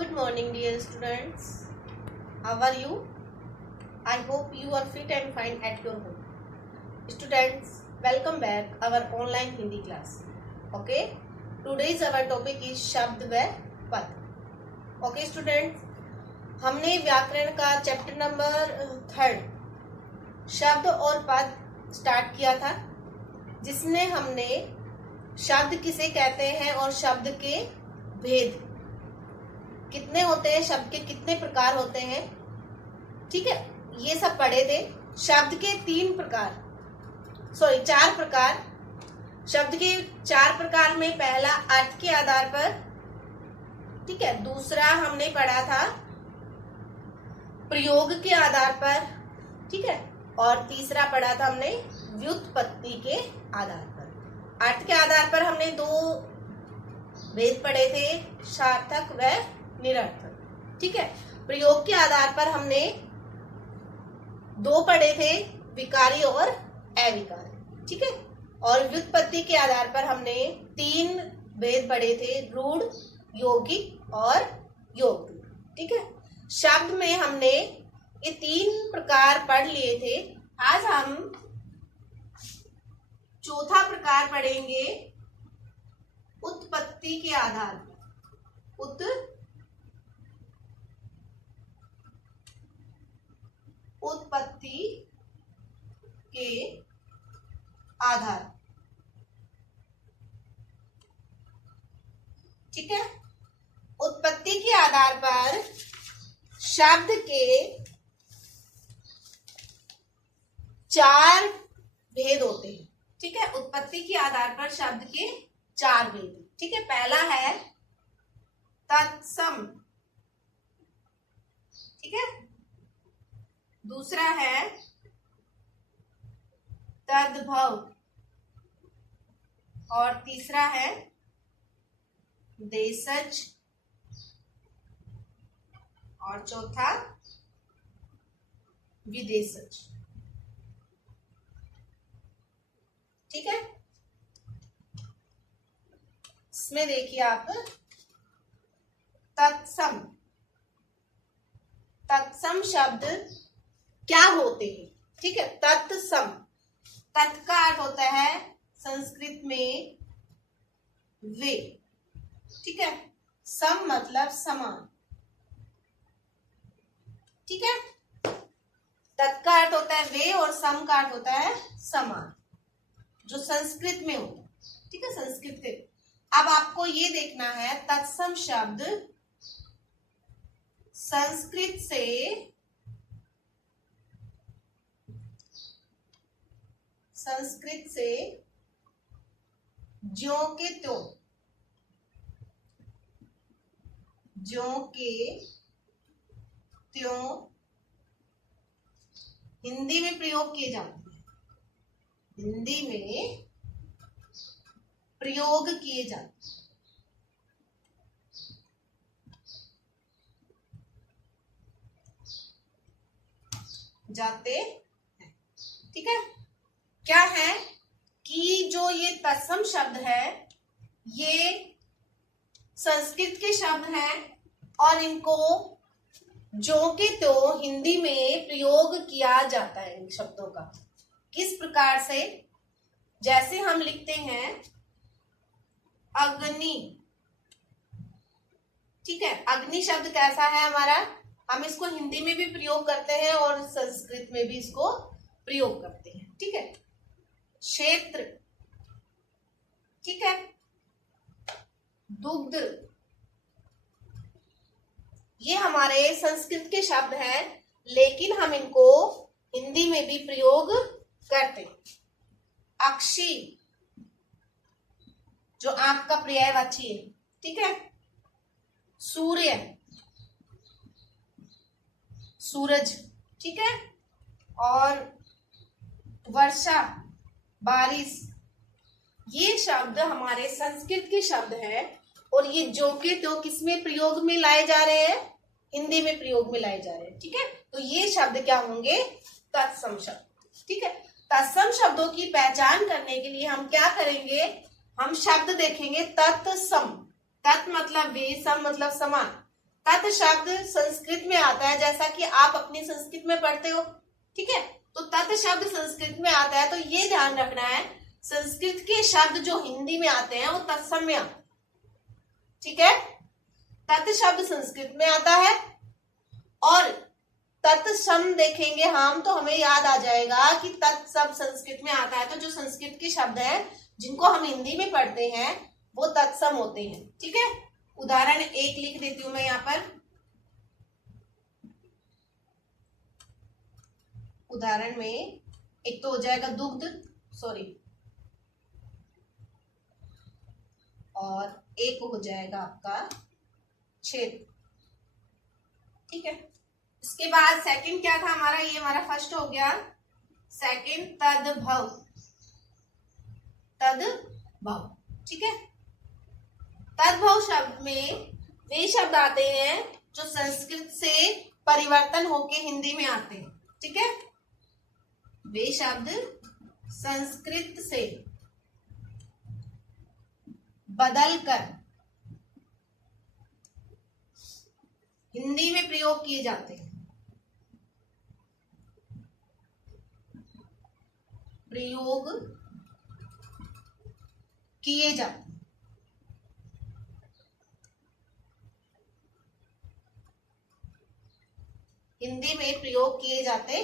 Good morning, dear students. How are you? I hope you are fit and fine at your home. Students, welcome back our online Hindi class. Okay, today's our topic is शब्द व पद. Okay, students, हमने व्याकरण का chapter number 3 शब्द और पद start किया था, जिसने हमने शब्द किसे कहते हैं और शब्द के भेद कितने होते हैं, शब्द के कितने प्रकार होते हैं, ठीक है, ये सब पढ़े थे. शब्द के 4 प्रकार. शब्द के 4 प्रकार में पहला अर्थ के आधार पर, ठीक है, दूसरा हमने पढ़ा था प्रयोग के आधार पर, ठीक है, और तीसरा पढ़ा था हमने व्युत्पत्ति के आधार पर. अर्थ के आधार पर हमने 2 भेद पढ़े थे, सार्थक व निरर्थक, ठीक है. प्रयोग के आधार पर हमने 2 पढ़े थे, विकारी और अविकारी, ठीक है, और व्युत्पत्ति के आधार पर हमने 3 भेद पढ़े थे, रूढ़, यौगिक और यौगिक, ठीक है. शब्द में हमने ये 3 प्रकार पढ़ लिए थे. आज हम चौथा प्रकार पढ़ेंगे उत्पत्ति के आधार पर. उत्पत्ति के आधार, ठीक है. उत्पत्ति के आधार पर शब्द के 4 भेद होते हैं, ठीक है. उत्पत्ति के आधार पर शब्द के 4 भेद, ठीक है. पहला है तत्सम, ठीक है. दूसरा है तद्भव और तीसरा है देशज और चौथा विदेशज, ठीक है. इसमें देखिए आप तत्सम. तत्सम शब्द क्या होते हैं, ठीक है. तत्सम, तत् का अर्थ होता है संस्कृत में वे, ठीक है. सम मतलब समान, ठीक है. तत् का अर्थ होता है वे और सम का अर्थ होता है समान, जो संस्कृत में होता है, ठीक है, संस्कृत के. अब आपको ये देखना है तत्सम शब्द संस्कृत से ज्यों के त्यों हिंदी में प्रयोग किए जाते हैं. हिंदी में प्रयोग किए जाते हैं, ठीक है. क्या है कि जो ये तत्सम शब्द है, ये संस्कृत के शब्द हैं और इनको जो के तो हिंदी में प्रयोग किया जाता है. इन शब्दों का किस प्रकार से, जैसे हम लिखते हैं अग्नि, ठीक है. अग्नि शब्द कैसा है हमारा, हम इसको हिंदी में भी प्रयोग करते हैं और संस्कृत में भी इसको प्रयोग करते हैं, ठीक है. क्षेत्र, ठीक है. दुग्ध, ये हमारे संस्कृत के शब्द हैं, लेकिन हम इनको हिंदी में भी प्रयोग करते हैं. अक्षी, जो आंख का पर्यायवाची है, ठीक है. सूर्य, सूरज, ठीक है. और वर्षा, बारिश, ये शब्द हमारे संस्कृत के शब्द हैं और ये जो के तो किसमें प्रयोग में लाए जा रहे हैं, हिंदी में प्रयोग में लाए जा रहे हैं, ठीक है. तो ये शब्द क्या होंगे, तत्सम शब्द, ठीक है. तत्सम शब्दों की पहचान करने के लिए हम क्या करेंगे, हम शब्द देखेंगे तत्सम. तत् मतलब वे, सम मतलब समान. तत् शब्द संस्कृत में आता है, जैसा कि आप अपनी संस्कृत में पढ़ते हो, ठीक है। तो तत् शब्द संस्कृत में आता है, तो ये ध्यान रखना है संस्कृत के शब्द जो हिंदी में आते हैं वो तत्सम में आते हैं, ठीक है। तत् शब्द संस्कृत में आता है और तत्सम देखेंगे हम तो हमें याद आ जाएगा कि तत् शब्द संस्कृत में आता है, तो जो संस्कृत के शब्द हैं जिनको हम हिंदी में पढ़ते हैं वो तत्सम होते हैं, ठीक है। उदाहरण एक लिख देती हूं मैं यहां पर। उदाहरण में एक तो हो जाएगा दुग्ध, सॉरी, और एक हो जाएगा आपका क्षेत्र, ठीक है। इसके बाद सेकंड क्या था हमारा, ये हमारा फर्स्ट हो गया। सेकंड तद्भव, तद्भव, ठीक है। तद्भव शब्द में वे शब्द आते हैं जो संस्कृत से परिवर्तन होके हिंदी में आते हैं, ठीक है। वे शब्द संस्कृत से बदलकर हिंदी में प्रयोग किए जाते हैं, प्रयोग किए जाते हैं। हिंदी में प्रयोग किए जाते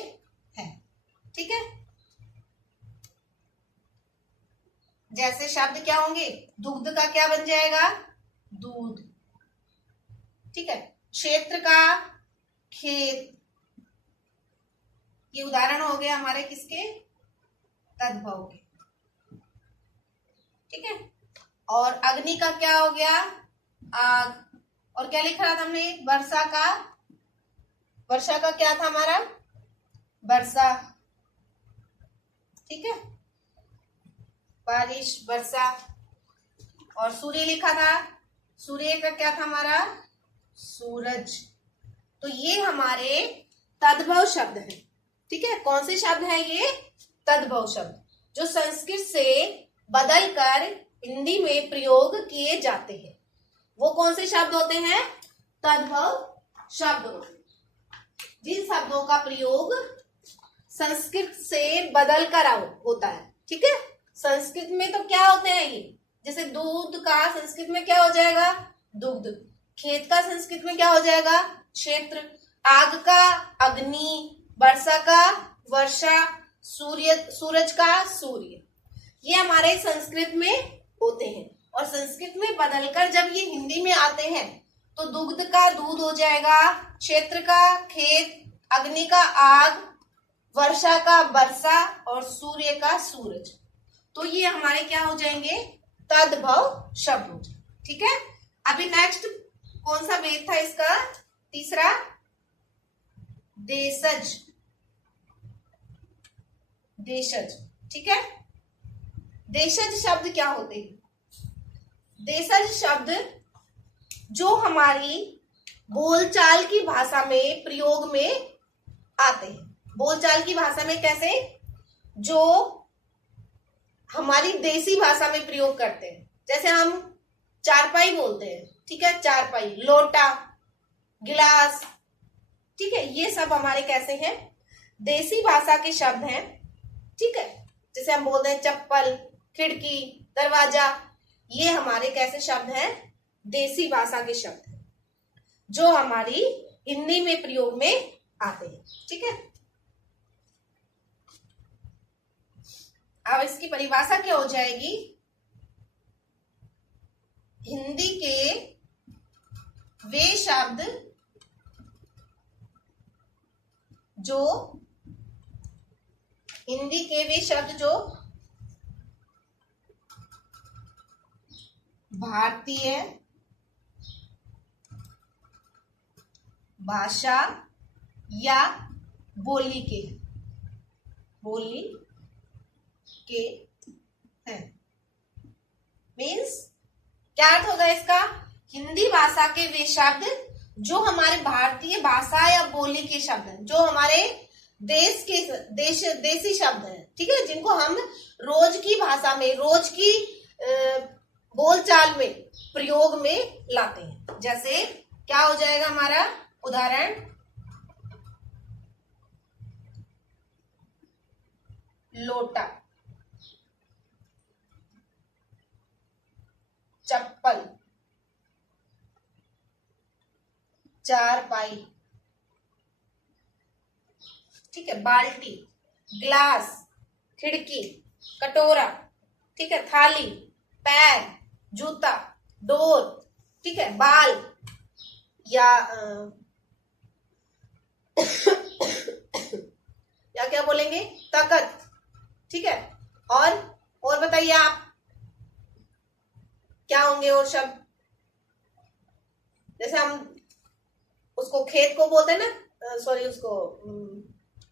हैं, ठीक है। जैसे शब्द क्या होंगे, दुग्ध का क्या बन जाएगा, दूध, ठीक है। क्षेत्र का खेत, ये उदाहरण हो गए हमारे किसके, तद्भव के, ठीक है। और अग्नि का क्या हो गया, आग, और क्या लिखा था हमने, वर्षा का, वर्षा का क्या था हमारा, वर्षा, ठीक है, बारिश, वर्षा। और सूर्य लिखा था, सूर्य का क्या था हमारा, सूरज। तो ये हमारे तद्भव शब्द हैं, ठीक है। कौन से शब्द हैं ये, तद्भव शब्द, जो संस्कृत से बदलकर हिंदी में प्रयोग किए जाते हैं। वो कौन से शब्द होते हैं, तद्भव शब्द होते हैं, जिन शब्दों का प्रयोग संस्कृत से बदलकर होता है, ठीक है। संस्कृत में तो क्या होते हैं ये, जैसे दूध का संस्कृत में क्या हो जाएगा, दुग्ध, खेत का संस्कृत में क्या हो जाएगा, क्षेत्र, आग का अग्नि, वर्षा का वर्षा, सूरज का सूर्य, ये हमारे संस्कृत में होते हैं। और संस्कृत में बदलकर जब ये हिंदी में आते हैं तो दुग्ध का दूध हो जाएगा, क्षेत्र का खेत, अग्नि का आग, वर्षा का वर्षा और सूर्य का सूरज। तो ये हमारे क्या हो जाएंगे, तद्भव शब्द हो जाएंगे, ठीक है। अभी नेक्स्ट कौन सा भेद था इसका, तीसरा, देशज, देशज, ठीक है। देशज शब्द क्या होते हैं, देशज शब्द जो हमारी बोलचाल की भाषा में प्रयोग में आते हैं। बोलचाल की भाषा में कैसे, जो हमारी देसी भाषा में प्रयोग करते हैं, जैसे हम चारपाई बोलते हैं, ठीक है, चारपाई, लोटा, गिलास, ठीक है, ये सब हमारे कैसे हैं, देसी भाषा के शब्द हैं, ठीक है। जैसे हम बोलते हैं चप्पल, खिड़की, दरवाजा, ये हमारे कैसे शब्द हैं, देसी भाषा के शब्द हैं, जो हमारी हिंदी में प्रयोग में आते हैं, ठीक है। अब इसकी परिभाषा क्या हो जाएगी, हिंदी के वे शब्द जो, हिंदी के वे शब्द जो भारतीय भाषा या बोली के हैं। मीन्स क्या अर्थ होगा इसका, हिंदी भाषा के वे शब्द जो हमारे भारतीय भाषा या बोली के शब्द हैं, जो हमारे देसी शब्द हैं, ठीक है, जिनको हम रोज की भाषा में, रोज की बोलचाल में प्रयोग में लाते हैं। जैसे क्या हो जाएगा हमारा उदाहरण? लोटा, चप्पल, चारपाई, ठीक है, बाल्टी, ग्लास, खिड़की, कटोरा, ठीक है, थाली, पैर, जूता, डोर, ठीक है, बाल या या क्या बोलेंगे, तख्त, ठीक है। और बताइए आप क्या होंगे और शब्द? जैसे हम उसको खेत को बोलते हैं ना, सॉरी उसको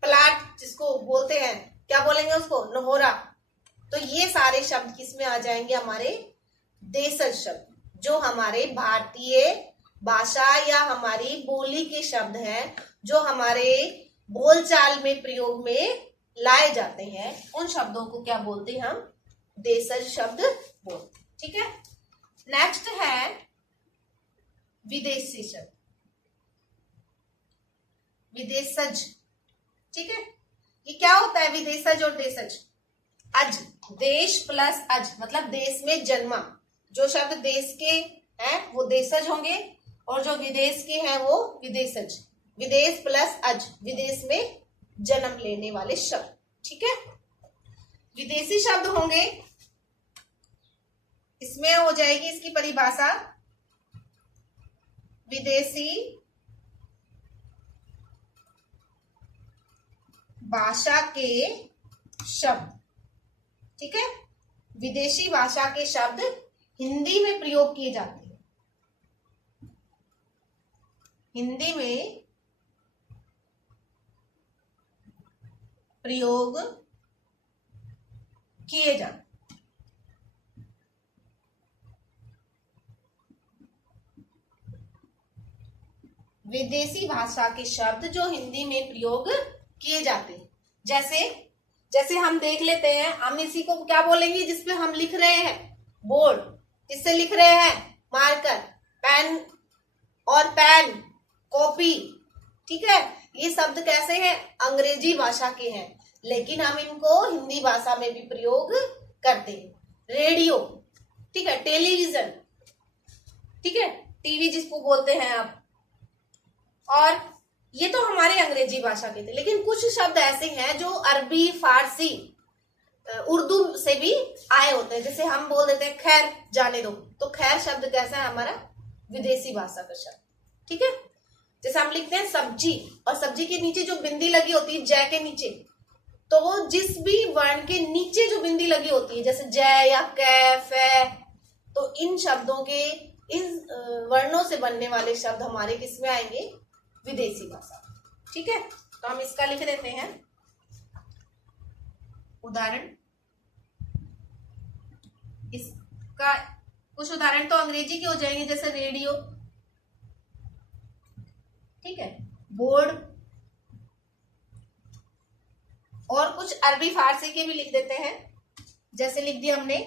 प्लाट जिसको बोलते हैं, क्या बोलेंगे उसको? नहोरा। तो ये सारे शब्द किस में आ जाएंगे? हमारे देशज शब्द, जो हमारे भारतीय भाषा या हमारी बोली के शब्द हैं, जो हमारे बोलचाल में प्रयोग में लाए जाते हैं, उन शब्दों को क्या बोलते हैं? हम देशज शब्द बोलते हैं, ठीक है। नेक्स्ट है विदेशी शब्द, विदेशज, ठीक है। ये क्या होता है विदेशज और देशज? अज, देश प्लस अज, मतलब देश में जन्मा। जो शब्द देश के हैं वो देशज होंगे और जो विदेश के हैं वो विदेशज। विदेश प्लस अज, विदेश में जन्म लेने वाले शब्द, ठीक है। विदेशी शब्द होंगे, इसमें हो जाएगी इसकी परिभाषा, विदेशी भाषा के शब्द, ठीक है। विदेशी भाषा के शब्द हिंदी में प्रयोग किए जाते हैं, हिंदी में प्रयोग किए जाते। विदेशी भाषा के शब्द जो हिंदी में प्रयोग किए जाते हैं, जैसे हम देख लेते हैं, हम इसी को क्या बोलेंगे जिसपे हम लिख रहे हैं? बोर्ड। किससे लिख रहे हैं? मार्कर, पेन और पेन, कॉपी, ठीक है। ये शब्द कैसे हैं? अंग्रेजी भाषा के हैं, लेकिन हम इनको हिंदी भाषा में भी प्रयोग करते हैं। रेडियो, ठीक है, टेलीविजन, ठीक है, टीवी जिसको बोलते हैं आप। और ये तो हमारे अंग्रेजी भाषा के थे, लेकिन कुछ शब्द ऐसे हैं जो अरबी, फारसी, उर्दू से भी आए होते हैं। जैसे हम बोल देते हैं खैर जाने दो, तो खैर शब्द कैसा है? हमारा विदेशी भाषा का शब्द, ठीक है। जैसे हम लिखते हैं सब्जी, और सब्जी के नीचे जो बिंदी लगी होती है जय के नीचे, तो वो जिस भी वर्ण के नीचे जो बिंदी लगी होती है, जैसे जय या कै, फै, तो इन शब्दों के, इन वर्णों से बनने वाले शब्द हमारे किस में आएंगे? विदेशी भाषा, ठीक है। तो हम इसका लिख देते हैं उदाहरण। इसका कुछ उदाहरण तो अंग्रेजी के हो जाएंगे, जैसे रेडियो, ठीक है, बोर्ड, और कुछ अरबी फारसी के भी लिख देते हैं। जैसे लिख दिया हमने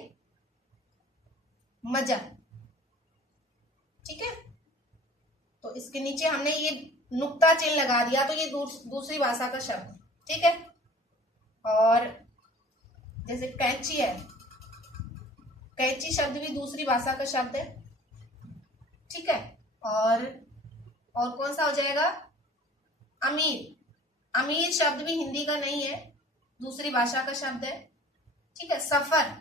मजा, ठीक है। तो इसके नीचे हमने ये नुक्ता चिन्ह लगा दिया, तो ये दूसरी भाषा का शब्द, ठीक है। और जैसे कैंची है, कैंची शब्द भी दूसरी भाषा का शब्द है, ठीक है। और कौन सा हो जाएगा? अमीर, अमीर शब्द भी हिंदी का नहीं है, दूसरी भाषा का शब्द है, ठीक है। सफर,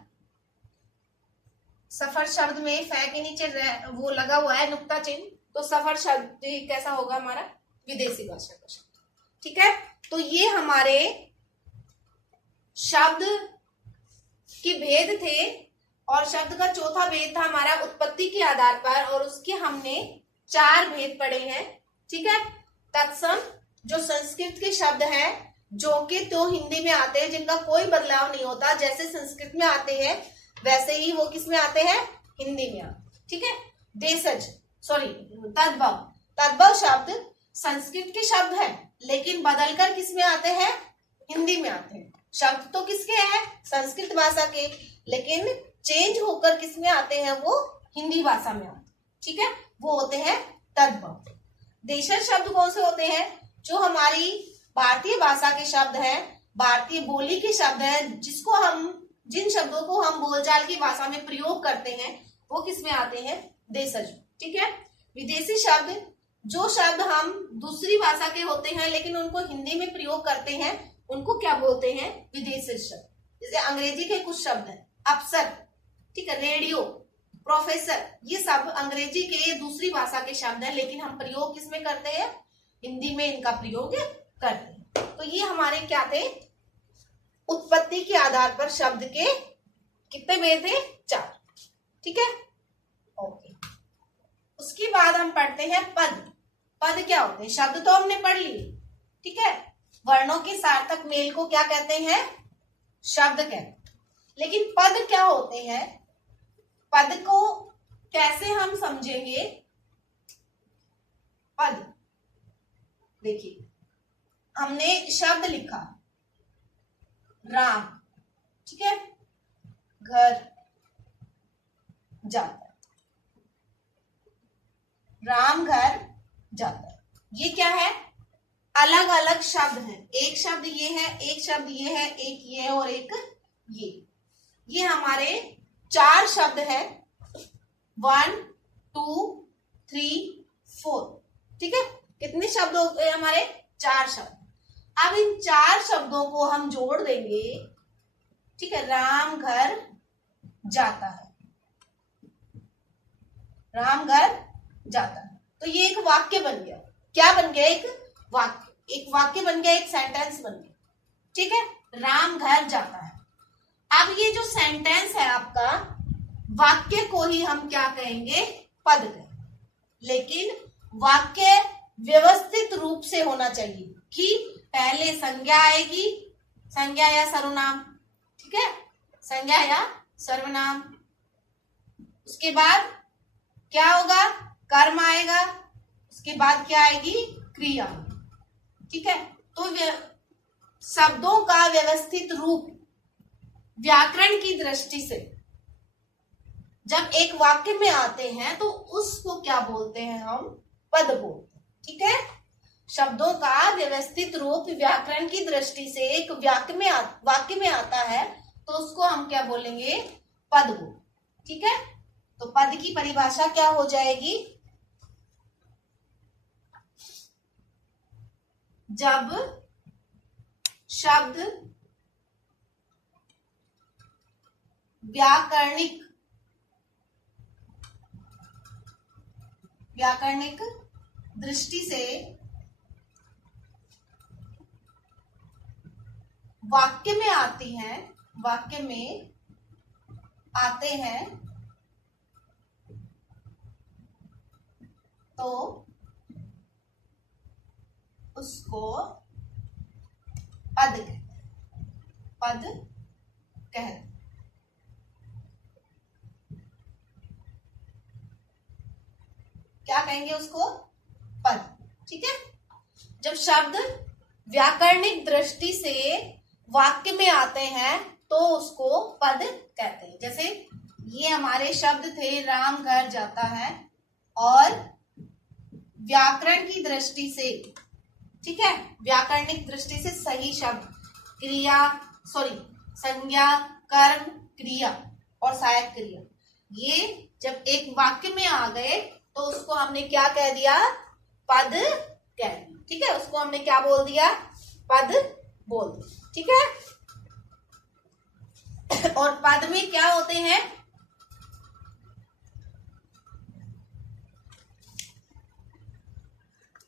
सफर शब्द में फै के नीचे वो लगा हुआ है नुक्ता चिन्ह, तो सफर शब्द कैसा होगा? हमारा विदेशी भाषा का शब्द, ठीक है। तो ये हमारे शब्द के भेद थे, और शब्द का चौथा भेद था हमारा उत्पत्ति के आधार पर, और उसके हमने 4 भेद पढ़े हैं, ठीक है। तत्सम, जो संस्कृत के शब्द हैं, जो कि तो हिंदी में आते हैं, जिनका कोई बदलाव नहीं होता, जैसे संस्कृत में आते हैं वैसे ही वो किस में आते हैं? हिंदी में आते, ठीक है। देशज, सॉरी, तद्भव, तद्भव शब्द संस्कृत के शब्द हैं, लेकिन बदलकर किस में आते हैं? हिंदी में आते हैं। शब्द तो किसके हैं? संस्कृत भाषा के, लेकिन चेंज होकर किस में आते हैं? वो हिंदी भाषा में आते हैं, ठीक है। वो होते हैं तद्भव। देशज शब्द कौन से होते हैं? जो हमारी भारतीय भाषा के शब्द हैं, भारतीय बोली के शब्द हैं, जिन शब्दों को हम बोलचाल की भाषा में प्रयोग करते हैं वो किस में आते हैं? देशज। ठीक है। विदेशी शब्द, जो शब्द हम दूसरी भाषा के होते हैं लेकिन उनको हिंदी में प्रयोग करते हैं, उनको क्या बोलते हैं? विदेशी शब्द। जैसे अंग्रेजी के कुछ शब्द हैं, अफसर, ठीक है, रेडियो, प्रोफेसर, ये सब अंग्रेजी के दूसरी भाषा के शब्द हैं लेकिन हम प्रयोग किसमें करते हैं? हिंदी में इनका प्रयोग करते हैं। तो ये हमारे क्या थे? उत्पत्ति के आधार पर शब्द के कितने भेद थे? 4। ठीक है, ओके। उसके बाद हम पढ़ते हैं पद। पद क्या होते हैं? शब्द तो हमने पढ़ लिए, ठीक है। वर्णों के सार्थक मेल को क्या कहते हैं? शब्द कहते हैं। लेकिन पद क्या होते हैं? पद को कैसे हम समझेंगे? पद, देखिए, हमने शब्द लिखा राम, ठीक है, घर जाता है, राम घर जाता है। ये क्या है? अलग अलग शब्द हैं। एक शब्द ये है, एक शब्द ये है, एक ये है और एक ये हमारे 4 शब्द हैं। 1 2 3 4, ठीक है। कितने शब्द हो गए हमारे? 4 शब्द। अब इन 4 शब्दों को हम जोड़ देंगे, ठीक है। राम घर जाता है, राम घर जाता है, तो ये एक वाक्य बन गया। क्या बन गया? एक वाक्य बन गया, एक सेंटेंस बन गया, ठीक है। राम घर जाता है। अब ये जो सेंटेंस है आपका, वाक्य को ही हम क्या कहेंगे? पद कहेंगे। लेकिन वाक्य व्यवस्थित रूप से होना चाहिए कि पहले संज्ञा आएगी, संज्ञा या सर्वनाम, ठीक है, संज्ञा या सर्वनाम। उसके बाद क्या होगा? कर्म आएगा। उसके बाद क्या आएगी? क्रिया, ठीक है। तो शब्दों का व्यवस्थित रूप व्याकरण की दृष्टि से जब एक वाक्य में आते हैं तो उसको क्या बोलते हैं? हम पद बोलते हैं, ठीक है। शब्दों का व्यवस्थित रूप व्याकरण की दृष्टि से एक वाक्य में आता है तो उसको हम क्या बोलेंगे? पद बोल, ठीक है। तो पद की परिभाषा क्या हो जाएगी? जब शब्द व्याकरणिक दृष्टि से वाक्य में आते हैं तो उसको पद कहते हैं। क्या कहेंगे उसको? पद, ठीक है। जब शब्द व्याकरणिक दृष्टि से वाक्य में आते हैं तो उसको पद कहते हैं। जैसे ये हमारे शब्द थे, राम घर जाता है, और व्याकरण की दृष्टि से, ठीक है, व्याकरणिक दृष्टि से सही शब्द संज्ञा, कर्म, क्रिया और सहायक क्रिया, ये जब एक वाक्य में आ गए तो उसको हमने क्या कह दिया? पद कह दिया, ठीक है। उसको हमने क्या बोल दिया? पद बोल दिया, ठीक है। और पद में क्या होते हैं?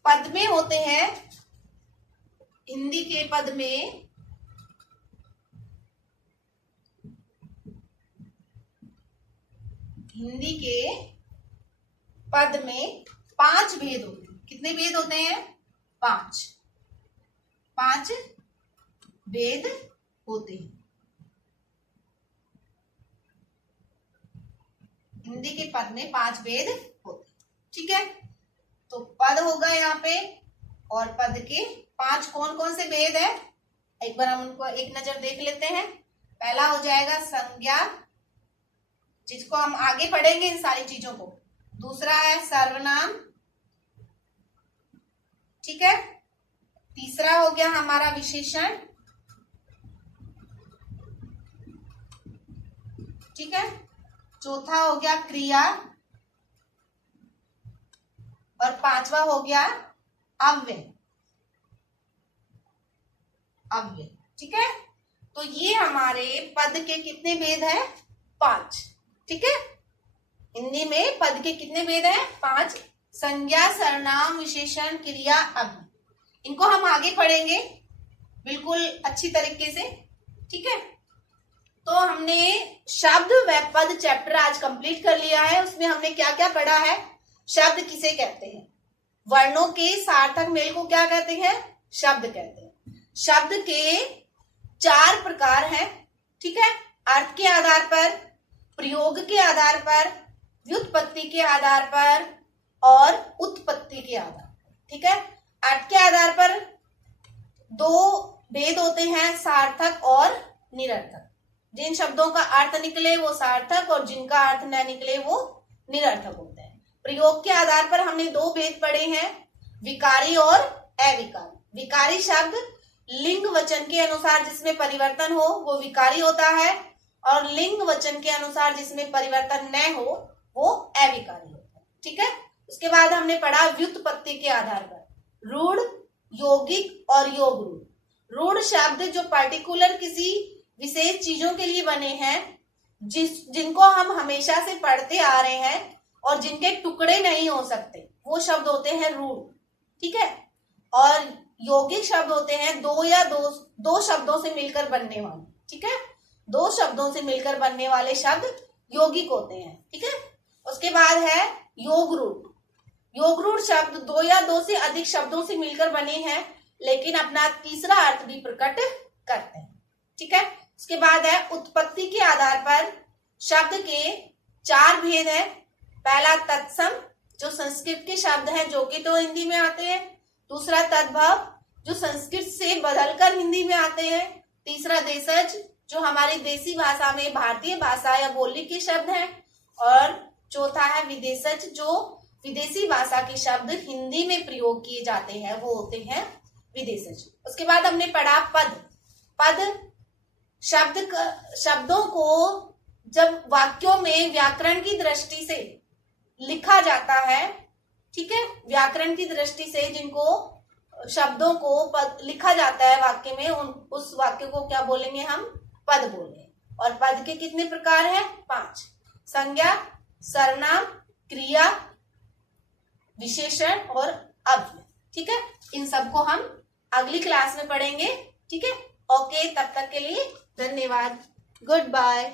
पद में होते हैं, हिंदी के पद में हिंदी के पद में 5 भेद होते हैं। कितने भेद होते हैं? 5 भेद होते हैं। हिंदी के पद में 5 भेद होते हैं, ठीक है। तो पद होगा यहाँ पे, और पद के 5 कौन कौन से भेद है? एक बार हम उनको एक नजर देख लेते हैं। पहला हो जाएगा संज्ञा, जिसको हम आगे पढ़ेंगे इन सारी चीजों को। दूसरा है सर्वनाम, ठीक है। तीसरा हो गया हमारा विशेषण, ठीक है। चौथा हो गया क्रिया और पांचवा हो गया अव्यय, अव्यय, ठीक है। तो ये हमारे पद के कितने भेद हैं? 5, ठीक है। हिंदी में पद के कितने भेद हैं? 5। संज्ञा, सर्वनाम, विशेषण, क्रिया, अव्यय। इनको हम आगे पढ़ेंगे बिल्कुल अच्छी तरीके से, ठीक है। तो हमने शब्द व पद चैप्टर आज कंप्लीट कर लिया है। उसमें हमने क्या क्या पढ़ा है? शब्द किसे कहते हैं? वर्णों के सार्थक मेल को क्या कहते हैं? शब्द कहते हैं। शब्द के 4 प्रकार हैं, ठीक है। अर्थ के आधार पर, प्रयोग के आधार पर, व्युत्पत्ति के आधार पर और उत्पत्ति के आधार पर, ठीक है। अर्थ के आधार पर 2 भेद होते हैं, सार्थक और निरर्थक। जिन शब्दों का अर्थ निकले वो सार्थक और जिनका अर्थ न निकले वो निरर्थक होते हैं। प्रयोग के आधार पर हमने 2 भेद पढ़े हैं, विकारी और अविकारी। विकारी शब्द लिंग वचन के अनुसार जिसमें परिवर्तन हो वो विकारी होता है, और लिंग वचन के अनुसार जिसमें परिवर्तन न हो वो अविकारी होता है, ठीक है। उसके बाद हमने पढ़ा व्युत्पत्ति के आधार पर, रूढ़, यौगिक और योग रूढ़। रूढ़ शब्द जो पर्टिकुलर किसी विशेष चीजों के लिए बने हैं, जिनको हम हमेशा से पढ़ते आ रहे हैं और जिनके टुकड़े नहीं हो सकते, वो शब्द होते हैं रूढ़, ठीक है। और यौगिक शब्द होते हैं 2 या 2 शब्दों से मिलकर बनने वाले, ठीक है। 2 शब्दों से मिलकर बनने वाले शब्द यौगिक होते हैं, ठीक है। उसके बाद है योग रूढ़। योग रूढ़ शब्द 2 या 2 से अधिक शब्दों से मिलकर बने हैं लेकिन अपना तीसरा अर्थ भी प्रकट करते हैं, ठीक है। उसके बाद है उत्पत्ति के आधार पर शब्द के 4 भेद हैं। पहला तत्सम, जो संस्कृत के शब्द हैं जो कि तो हिंदी में आते हैं। दूसरा तद्भव, जो संस्कृत से बदलकर हिंदी में आते हैं। तीसरा देशज, जो हमारी देसी भाषा में भारतीय भाषा या बोली के शब्द हैं। और चौथा है विदेशज, जो विदेशी भाषा के शब्द हिंदी में प्रयोग किए जाते हैं, वो होते हैं विदेशज। उसके बाद हमने पढ़ा पद। पद शब्दों को जब वाक्यों में व्याकरण की दृष्टि से लिखा जाता है, ठीक है, व्याकरण की दृष्टि से जिनको शब्दों को पद लिखा जाता है वाक्य में, उस वाक्य को क्या बोलेंगे हम? पद बोलेंगे। और पद के कितने प्रकार हैं? 5। संज्ञा, सर्वनाम, क्रिया, विशेषण और अव्यय, ठीक है। इन सबको हम अगली क्लास में पढ़ेंगे, ठीक है। ओके, तब तक के लिए धन्यवाद। Good bye.